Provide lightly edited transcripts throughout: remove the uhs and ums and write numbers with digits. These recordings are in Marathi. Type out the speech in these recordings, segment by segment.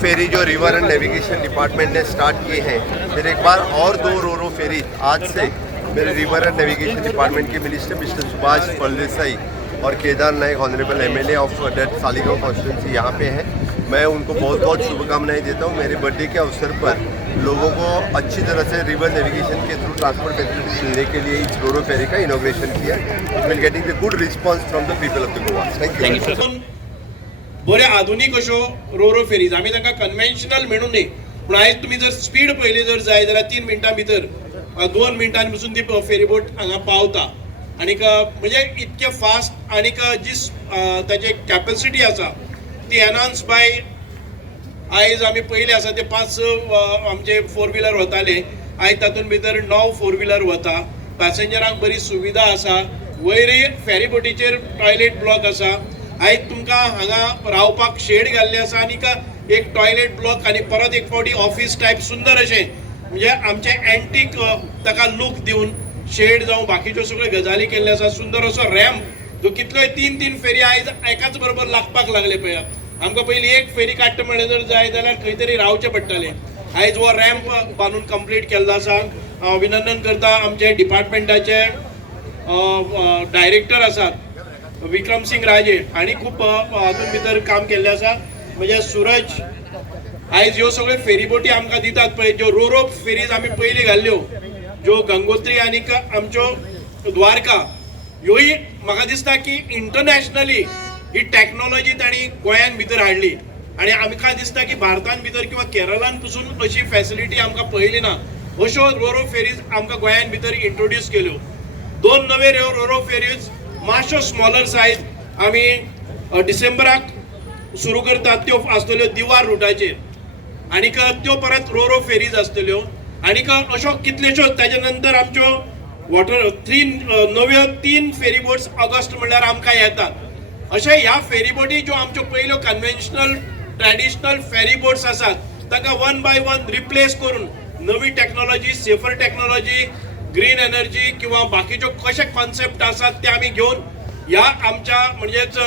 फेरी जो रिवर एंड नेविगेशन डिपार्टमेंट ने स्टार्ट किए हैं, फिर एक बार और 2 रो फेरी आज से मेरे रिवर एंड नेविगेशन डिपार्टमेंट के मिनिस्टर मिस्टर सुभाष फलदेसाई और Kedar Naik honourable MLA of that Saligao constituency यहाँ पे हैं। मैं उनको बहुत बहुत शुभकामनाएं देता हूँ। मेरे बर्थडे के अवसर पर लोगों को अच्छी तरह से रिवर नेविगेशन के थ्रू ट्रांसपोर्ट फैसिलिटी मिलने के लिए इस रो फेरी का इनॉग्रेशन किया। It will getting the good response from the people of the Goa. Thank you. बरे आधुनिक अशो रो फेरीज आम्ही तांकां कन्व्हेन्शनल म्हणून न्ही, पूण आयज तुमी जर स्पीड पयली जर जाय जाल्यार 3 मिनटां भितर 2 मिनटांनी पसून ती फेरी बोट हांगा पावता आनीक म्हणजे इतके फास्ट आनीक जी ताची कॅपॅसिटी आसा ती एनहान्स बाय आयज आमी पयले आसा ते 5 आमचे 4 व्हिलर वताले, आयज तातूंत भितर 9 4 व्हिलर वता। पॅसेंजरांक बरी सुविधा आसा, वयरय फेरी बोटीचेर टॉयलेट ब्लॉक आसा। आयज तुमकां हांगा रावपाक शेड घाल्ले आसा आनीक एक टॉयलेट ब्लॉक आनी परत एक फावटी ऑफिस टायप सुंदर अशें म्हणजे आमचे एंटीक ताका लूक दिवन शेड जावं बाकीच्यो सगळ्यो गजाली केल्ले आसा। सुंदर असो रॅम्प जो कितलोय 3 फेरी आयज एकाच बरोबर लागपाक लागले पळय। आमकां पयली एक फेरी काडटा म्हणलें जर जाय जाल्यार खंय तरी रावचें पडटालें। आयज हो रॅम्प बांदून कंप्लीट केल्लो आसा। हांव अभिनंदन करता आमचे डिपार्टमेंटाचे डायरेक्टर आसात विक्रम सिंग राजे हांणी खूब हातूंत भितर काम केल्लें आसा। म्हणजे सूरज आयज ह्यो सगळ्यो फेरी बोटी आमकां दितात पळय, ज्यो रो फेरीज आमी पयलीं घाल्ल्यो, ज्यो गंगोत्री आनीक आमच्यो द्वारका, ह्योय म्हाका दिसता की इंटरनॅशनली ही टॅक्नॉलॉजी तांणी गोंयान भितर हाडली आनी आमकां दिसता की भारतान भितर किंवा केरळान पसून अशी फॅसिलिटी आमकां पळयली ना। अश्यो रो फेरीज आमकां गोंयान भितर इंट्रोड्यूस केल्यो। 2 नवे रो फेरीज मातश्यो स्मॉलर सायज आमी डिसेंबराक सुरू करतात, त्यो आसतल्यो दिवार रुटाचेर आनीक त्यो परत रो फेरीज आसतल्यो आनीक अश्यो कितल्योश्योच। ताचे नंतर आमच्यो वॉटर 3 नव्यो 3 फेरी बोट्स ऑगस्ट म्हणल्यार आमकां येतात। अशे ह्या फेरी बोटी ज्यो आमच्यो पयल्यो कन्व्हेन्शनल ट्रॅडिशनल फेरी बोट्स आसात ताका 1 बाय 1 रिप्लेस करून नवी technology, safer technology, green energy किंवा बाकीच्यो कशे कॉन्सेप्ट आसात ते आमी घेवन ह्या आमच्या म्हणजेच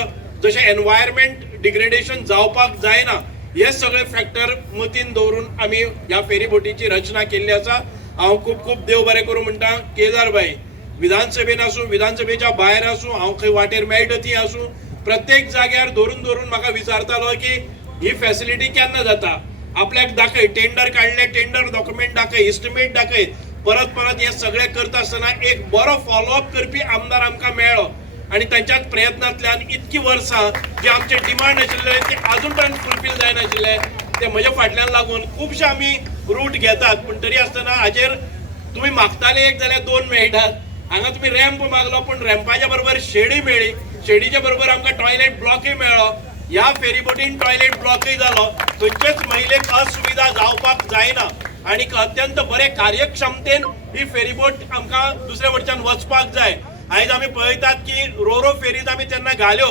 जशें एनवायरमेंट डिग्रेडेशन जावपाक जायना हे सगळे फॅक्टर मतीन दवरून आमी ह्या फेरी बोटीची रचना केल्ली आसा। हांव खूब खूब देव बरें करूं म्हणटा। केदार भाई विधानसभेन आसूं, विधानसभेच्या भायर आसूं, हांव खंय वाटेर मेळटा ती आसूं, प्रत्येक जाग्यार धरून म्हाका विचारतालो की ही फॅसिलिटी केन्ना जाता, आपल्याक दाखय, टेंडर काडले, टेंडर डॉक्युमेंट दाखय, इस्टिमेट दाखय। परत हे सगळे करता आसतना एक बरो फॉलोअप करपी आमदार आमकां मेळ्ळो आनी तांच्याच प्रयत्नांतल्यान इतकी वर्सां जे आमचे डिमांड आशिल्ले ते अजून पर्यंत फुलफील जायनाशिल्ले ते म्हज्या फाटल्यान लागून खुबशे आमी रूट घेतात, पूण तरी आसतना हाजेर तुमी मागताले एक जाल्यार 2 मेळटात। हांगा तुमी रॅम्प मागलो पूण रॅम्पाच्या बरोबर शेडी मेळ्ळी, शेडीच्या बरोबर आमकां टॉयलेट ब्लॉकय मेळ्ळो। ह्या फेरी बोटीन टॉयलेट ब्लॉकय जालो, खंयचेच महिलेक असुविधा जावपाक जायना आनीक अत्यंत बरे कार्यक्षमतेन ही फेरी बोट आमकां दुसऱ्या वटच्यान वचपाक जाय। आयज आमी पळयतात की रो फेरीज आमी जेन्ना घाल्यो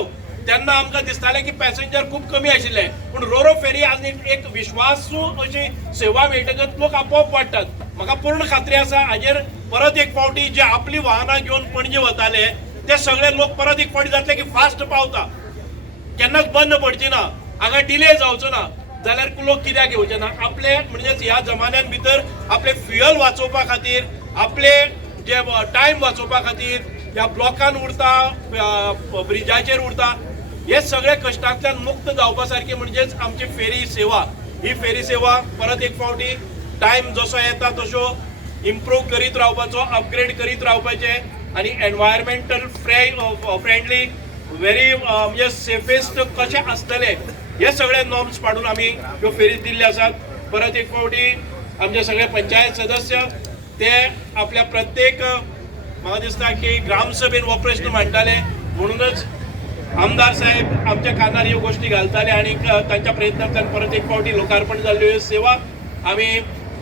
तेन्ना आमकां दिसतालें की पॅसेंजर खूब कमी आशिल्ले, पूण रो फेरी आज एक विश्वासू अशी सेवा मेळटकच लोक आपोआप वाडटात। म्हाका पूर्ण खात्री आसा हाजेर परत एक फावटी जे आपली वाहनां घेवन पणजे वताले ते सगळे लोक परत एक फावटी जातले की फास्ट पावता, केन्नाच बंद पडची ना, हांगा डिले जावचो ना, जाल्यार लोक कित्याक घेवचे ना। आपले म्हणजे ह्या जमान्यान भितर आपले फ्युअल वाचोवपा खातीर, आपले जे टायम वाचोवपा खातीर ह्या ब्लॉकान उरता, ब्रिजाचेर उरता, हे सगळे कश्टांतल्यान मुक्त जावपा सारखे म्हणजेच आमची फेरी सेवा। ही फेरी सेवा परत एक फावटी टायम जसो येता तसो इम्प्रूव करीत रावपाचो, अपग्रेड करीत रावपाचे आनी एनवायरमेंटल फ्रेंडली व्हेरी म्हणजे सेफेस्ट कशें आसतले हे सगळे नॉर्म्स पाडून आमी ह्यो फेरी दिल्ले आसात। परत एक फावटी आमचे सगळे पंचायत सदस्य ते आपल्या प्रत्येक म्हाका दिसता की ग्रामसभेन हो प्रश्न मांडटाले म्हणूनच आमदार साहेब आमच्या कानार ह्यो गोष्टी घालताले आनी तांच्या प्रयत्नांतल्यान परत एक फावटी लोकार्पण जाल्ल्यो ह्यो सेवा आमी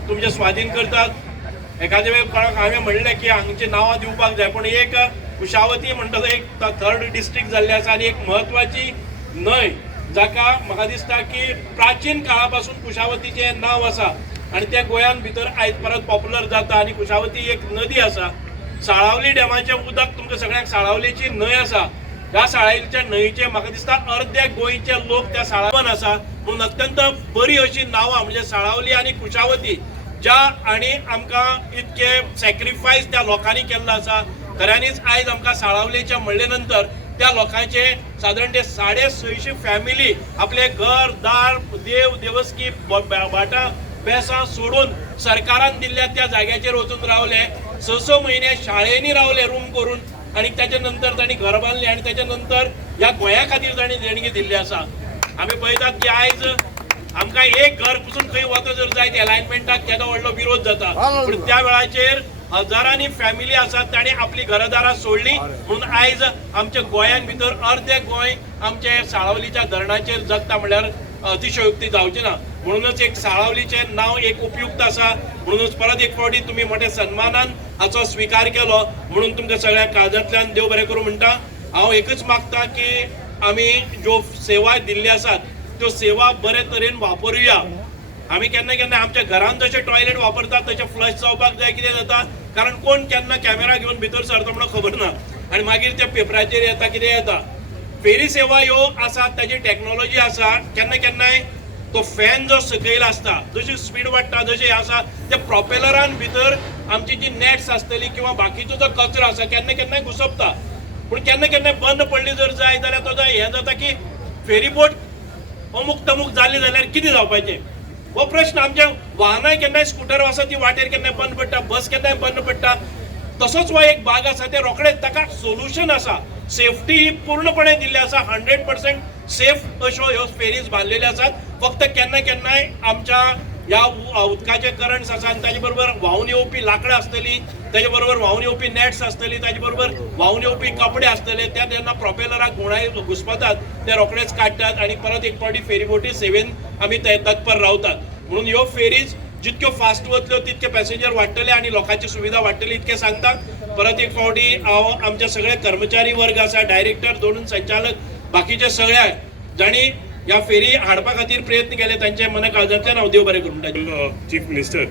तुमचे स्वाधीन करतात। एखाद्या वेळ कोणाक हांवें म्हणलें की हांगची नांवां दिवपाक जाय, पूण एक कुशावती म्हणटा तो एक 3rd डिस्ट्रिक्ट जाल्ली आसा आनी एक म्हत्वाची न्हंय जाका म्हाका दिसता की प्राचीन काळा पासून कुशावतीचें नांव आसा आनी ते गोंयान भितर आयज परत पॉप्युलर जाता आनी कुशावती एक नदी आसा। साळावली डॅमाचें उदक तुमकां सगळ्यांक साळावलीची न्हंय आसा ह्या शाळेच्या न्हंयचे म्हाका दिसता अर्धे गोंयचे लोक त्या शाळांत आसा म्हणून अत्यंत बरी अशी नांवां म्हणजे साळावली आनी कुशावती ज्या आणि आमकां इतके सॅक्रिफायस त्या लोकांनी केल्लो आसा खऱ्यांनीच आयज आमकां साळावलीच्या म्हणले नंतर त्या लोकांचे साधारण ते 650 फॅमिली आपले घर दार देव देवस्की भाटां बेसां सोडून सरकारान दिल्ल्या त्या जाग्याचेर वचून रावले 6 म्हयने शाळेंनी रावले रूम करून आणि त्याच्या नंतर तांणी घर बांदले आणि त्याच्या नंतर ह्या गोंया खातीर तांणी देणगी दिल्ली आसा. आमी पळयतात की आयज आमकां एक घर पसून खंय वता जर जायत अलायनमेंटाक केदो व्हडलो विरोध जाता पूण त्या वेळाचेर हजारांनी फॅमिली आसात तांणी आपली घरदारां सोडली म्हणून आयज आमच्या गोंयान भितर अर्धे गोंय आमचे साळावलीच्या धरणाचेर जगता म्हणल्यार अतिशयोक्ती जावची ना. म्हणूनच एक साळावलीचें नांव एक उपयुक्त आसा म्हणूनच परत एक फावटी तुमी मोठ्या सन्मानान हाचो स्विकार केलो म्हणून तुमकां सगळ्यांक काळजांतल्यान देव बरें करूं म्हणटा. हांव एकच मागता की आमी ज्यो सेवा दिल्ल्यो आसात त्यो सेवा बरे तरेन वापरुया. आमी केन्ना केन्ना आमच्या घरांत जशें टॉयलेट वापरतात तशें फ्लश जावपाक जाय कितें जाता कारण कोण केन्ना कॅमेरा घेवन भितर सरता म्हणून खबर ना आनी मागीर ते पेपराचेर येता कितें येता. फेरी सेवा ह्यो आसात ताची टॅक्नॉलॉजी आसा केन्ना केन्नाय तो फॅन जो सकयल आसता जशी स्पीड वाडटा जशें आसा ते प्रोपेलरान भितर आमची जी नॅट्स आसतली किंवा बाकीचो जो कचरो आसा केन्ना केन्नाय घुसपता पूण केन्ना केन्नाय बंद पडली जर जाय जाल्यार ताचो हें जाता की फेरी बोट अमूक तमूक जाली जाल्यार कितें जावपाचें हो प्रश्न. आमच्या वाहनाय केन्नाय स्कुटर आसा ती वाटेर केन्नाय बंद पडटा बस केन्नाय बंद पडटा तसोच हो एक भाग आसा ते रोखडेच ताका सोल्युशन आसा. सेफ्टी ही पूर्णपणे दिल्ली आसा 100% सेफ अश्यो ह्यो फेरीज बांदलेल्यो आसात. फक्त केन्ना केन्नाय आमच्या ह्या उदकाचे करंट्स आसा आनी ताचे बरोबर व्हांवून येवपी लांकडां आसतली ताचे बरोबर व्हांवून येवपी नॅट्स आसतली ताचे बरोबर व्हांवून येवपी कपडे आसतले ते जेन्ना प्रोपेलराक गुणाय घुसपतात ते रोखडेच काडटात आनी परत एक फावटी फेरीबोटी सेवेन आमी तत्पर रावतात. म्हणून ह्यो फेरीज जितक्यो फास्ट वतल्यो तितके पॅसेंजर वाडटले आणि लोकांची सुविधा वाडटली इतके सांगता. परत एक फावटी हांव आमचे सगळे कर्मचारी वर्ग आसा डायरेक्टर दोन संचालक बाकीचे सगळ्या जाणी ह्या फेरी हाडपा खातीर प्रयत्न केले तांचे मन काळजांतल्यान हांव देव बरें करूं. चीफ मिनिस्टर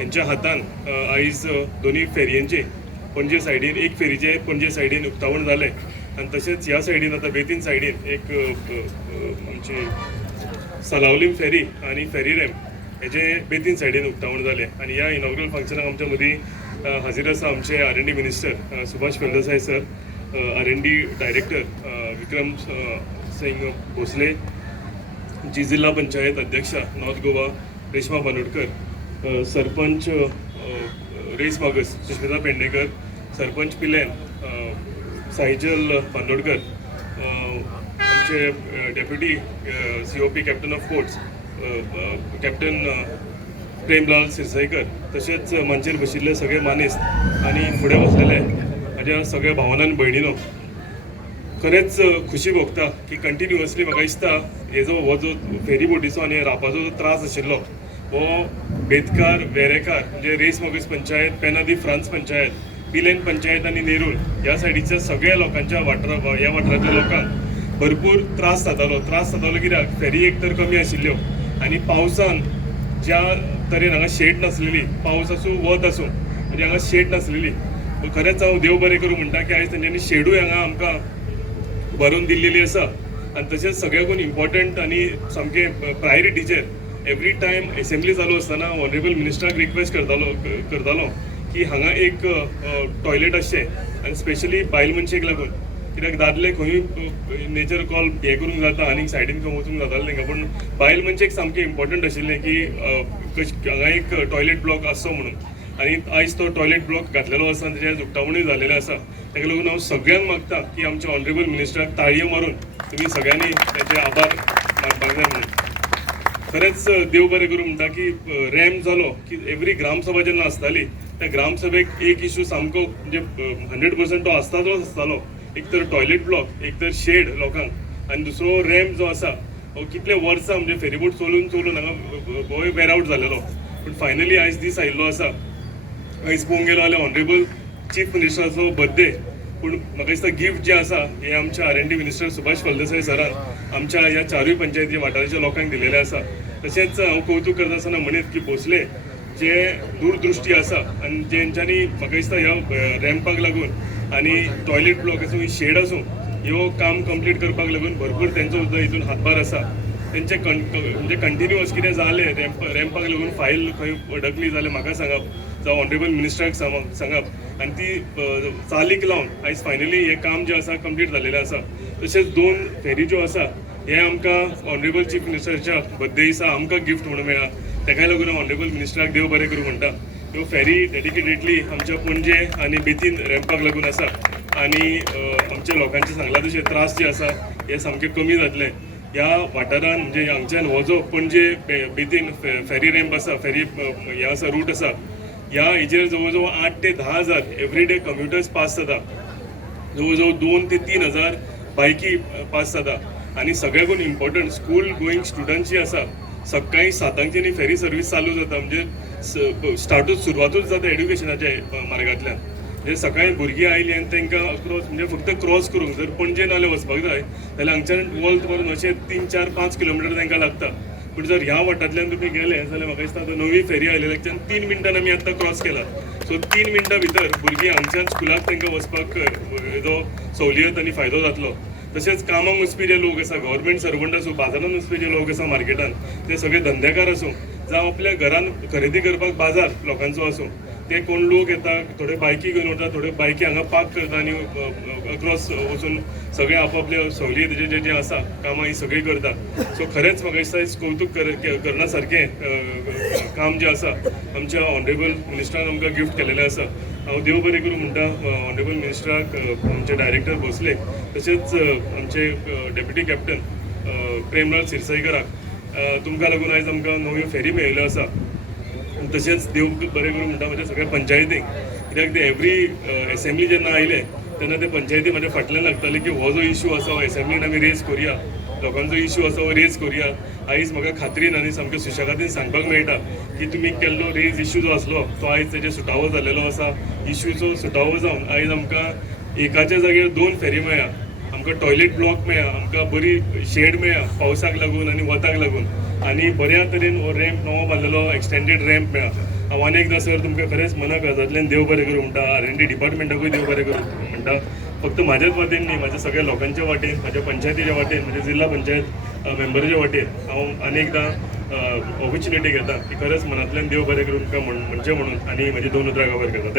यांच्या हातान आयज दोन्ही फेरयांचे पणजे सायडीन एक फेरीचे पणजे सायडीन उक्तावण जाले आणि तशेंच ह्या सायडीन आता बेतीन सायडीन एक आमची सालावलीम फेरी आणि फेरी रॅम हेजे बेतीन सायडीन उक्तावण जाले आणि ह्या इनॉग्रल फंक्शनाक आमच्या मदीं हाजीर आसा आमचे R&D minister Subhash Phaldesai sir, R&D director Vikram Singh Bhosale, जी जिल्हा पंचायत अध्यक्षा नॉर्थ गोवा रेश्मा बांदोडकर, सरपंच रेस मागस सुष्मिता पेडणेकर, सरपंच पिलेन साहिजल बांदोडकर, आमचे deputy COP captain of ports captain Premlal Sirsaikar, तसेच मंचेर बशिल्ले सगळे मानेस्त आणि फुडें बसलेले म्हाज्या सगळ्या भावनान भयणीनो, खरेंच खुशी भोगता की कंटिन्युअसली म्हाका दिसता हो जो फेरी बोटीचो आनी रावपाचो जो त्रास आशिल्लो हो बेतकार वेरेकार म्हणजे रेस मागस पंचायत, पेनादी फ्रांस पंचायत, पिलेन पंचायत आनी नेरूल ह्या सायडीच्या सगळ्या लोकांच्या ह्या वाठारांतल्या लोकांक भरपूर त्रास जातालो कित्याक फेरी एक तर कमी आशिल्ल्यो आनी पावसान ज्या तरेन हांगा शेड नासलेली, पावस आसूं वत आसूं म्हणजे हांगा शेड नासलेली, खरेंच हांव देव बरें करूं म्हणटा की आयज तेंच्यांनी शेडूय हांगा आमकां भरून दिल्लेली आसा. आनी तशेंच सगळ्याकून इम्पॉर्टंट आनी सामकें प्रायोरिटीचेर एवरी टायम असेंब्ली चालू आसतना ऑनरेबल मिनिस्टराक रिक्वेस्ट करतालो की हांगा एक टॉयलेट आसचें आनी स्पेशली बायल मनशेक लागून, कित्याक दादले खंय नेचर कॉल हें करूंक जाता आनी सायडीन खंय वचूंक जातालें तांकां, पूण बायल मनशेक सामकें इम्पॉर्टंट आशिल्लें की हांगा एक टॉयलेट ब्लॉक आसचो म्हणून. आनी आयज तो टॉयलेट ब्लॉक घातलेलो आसा आनी तेजें उक्तावणूय जालेलें आसा. ताका लागून हांव सगळ्यांक मागता की आमच्या ऑनरेबल मिनिस्टराक ताळयो मारून तुमी सगळ्यांनी तेचे आभार मानपाक जाय म्हणून. खरेंच देव बरें करूं म्हणटा की रॅम्प जालो की एवरी ग्रामसभा जेन्ना आसताली त्या ग्रामसभेक एक इशू सामको म्हणजे 100% तो आसतालोच आसतालो. एक तर टॉयलेट ब्लॉक, एक तर शेड लोकांक आनी दुसरो रॅम्प जो आसा हो कितले वर्सां म्हणजे फेरीबोट चलून हांगा हो वेर आवट जालेलो. पूण फायनली आयज दीस आयिल्लो आसा. आयज पळोवंक गेलो जाल्यार ऑनरेबल चीफ मिनिस्टराचो बर्थडे, पूण म्हाका दिसता गिफ्ट जे आसा हे आमच्या R&D मिनिस्टर सुभाष फळदेसाय सरान आमच्या ह्या चारूय पंचायती वाठाराच्या लोकांक दिलेले आसा. तशेंच हांव कौतूक करता आसतना म्हणीत की भोसले जे दूरदृश्टी आसा आनी जेंच्यांनी म्हाका दिसता ह्या रॅम्पाक लागून आनी टॉयलेट ब्लॉक आसूं शेड आसूं ह्यो काम कंप्लीट करपाक लागून भरपूर तेंचो सुद्दां हितून हातभार आसा. तेंचे म्हणजे कंटिन्युअस कितें जालें रॅम्पाक लागून फायल खंय अडकली जाल्यार म्हाका सांगप जावं ऑनरेबल मिनिस्टराक सांगप आनी ती चालीक लावन आयज फायनली हें काम जें आसा कंप्लीट जालेलें आसा. तशेंच 2 फेरी ज्यो आसा हे आमकां ऑनरेबल चीफ मिनिस्टराच्या बर्थडे दिसा आमकां गिफ्ट म्हणून मेळ्ळा. ताकाय लागून हांव ऑनरेबल मिनिस्टराक देव बरें करूं म्हणटा. ह्यो फेरी डेडिकेटेडली आमच्या पणजे आनी बेतीन रॅम्पाक लागून आसा आनी आमच्या लोकांचे सांगला तशें त्रास जे आसा हे सामके कमी जातले. ह्या वाठारान म्हणजे हांगच्यान हो जो पणजे बेतीन फेरी रॅम्प आसा फेरी हे आसा रूट आसा ह्या हेचेर जवळ जवळ 8 ते 10 हजार एवरीडे कम्युटर्स पास जाता. जवळ जवळ 2 ते 3 हजार बायकी पास जाता आनी सगळ्याकून इम्पॉर्टंट स्कूल गोईंग स्टुडंट्स जी आसा सकाळी 7 नी फेरी सर्वीस चालू जाता. म्हणजे सुरवातूच जाता एड्युकेशनाच्या मार्गांतल्यान. म्हणजे सकाळी भुरगीं आयलीं आनी तांकां म्हणजे फक्त क्रॉस करूंक जर पणजे नाल्यार वचपाक जाय जाल्यार हांगच्यान वॉल्त करून अशें 3, 4, 5 किलोमिटर तांकां लागता. पूण जर ह्या वाठारांतल्यान तुमी गेले जाल्यार म्हाका दिसता नवी फेरी आयलेल्याच्यान 3 मिनटान आमी आतां क्रॉस केला. सो 3 मिनटां भितर भुरगीं हांगच्यान स्कुलाक तांकां वचपाक हेजो सवलियत आनी फायदो जातलो. तशेंच कामाक वचपी जे लोक आसा गव्हर्मेंट सर्वंट आसूं बाजारान वचपी जे लोक आसा मार्केटान ते सगळे धंदेकार आसूं जावं आपल्या घरान खरेदी करपाक बाजार लोकांचो आसूं ते कोण लोक येता थोडे बायकी घेवन वता थोडे बायकी हांगा पार्क करता आनी अक्रॉस वचून सगळे आपापल्या सवलतीचें जें आसा कामां ही सगळीं करतात. सो खरेंच म्हाका दिसता कौतूक करना सारकें काम जें आसा आमच्या ऑनरेबल मिनिस्टरान आमकां गिफ्ट केलेलें आसा. हांव देव बरें करूं म्हणटा ऑनरेबल मिनिस्टराक आमचे डायरेक्टर भोसले तशेंच आमचे डेप्युटी कॅप्टन प्रेमलाल सिरसयकराक तुमकां लागून आयज आमकां नव्यो फेरी मेळिल्ल्यो आसा. तशेंच देव बरें करूं म्हणटा म्हज्या सगळ्या पंचायतीक कित्याक ते एवरी एसेंब्ली जेन्ना आयले तेन्ना ते पंचायती म्हाज्या फाटल्यान लागताले की हो जो इशू आसा हो एसेंब्लीन आमी रेज करुया लोकांचो इशू आसा हो रेज करुया. आयज म्हाका खात्रीन आनी सामकें सुशेगादीन सांगपाक मेळटा की तुमी केल्लो रेज इशू जो आसलो तो आयज तेजे सुटावो जाल्लेलो आसा. इशूचो सुटावो जावन आयज आमकां एकाच्या जाग्यार 2 फेरी मेळ्ळा. आमकां टॉयलेट ब्लॉक मेळ्ळा आमकां बरी शेड मेळ्ळा पावसाक लागून आनी वताक लागून आनी बऱ्या तरेन हो रॅम्प नवो बांदलेलो एक्सटेंडेड रॅम्प मेळ्ळा. हांव आनी एकदां सर तुमकां खरेंच मना काळजांतल्यान देव बरें करूं म्हणटा. R&D डिपार्टमेंटाकूय देव बरें करूं म्हणटा. फक्त म्हाज्याच वाटेन न्ही म्हाज्या सगळ्या लोकांच्या वाटेन म्हाज्या पंचायतीच्या वाटेन म्हाज्या जिल्हा पंचायत मेंबराच्या वाटेन हांव आनी एकदां ऑपॉर्च्युनिटी घेता की खरेंच मनांतल्यान देव बरें करूं तुमकां म्हणचे म्हणून आनी म्हाजी 2 उतरां काबार करता.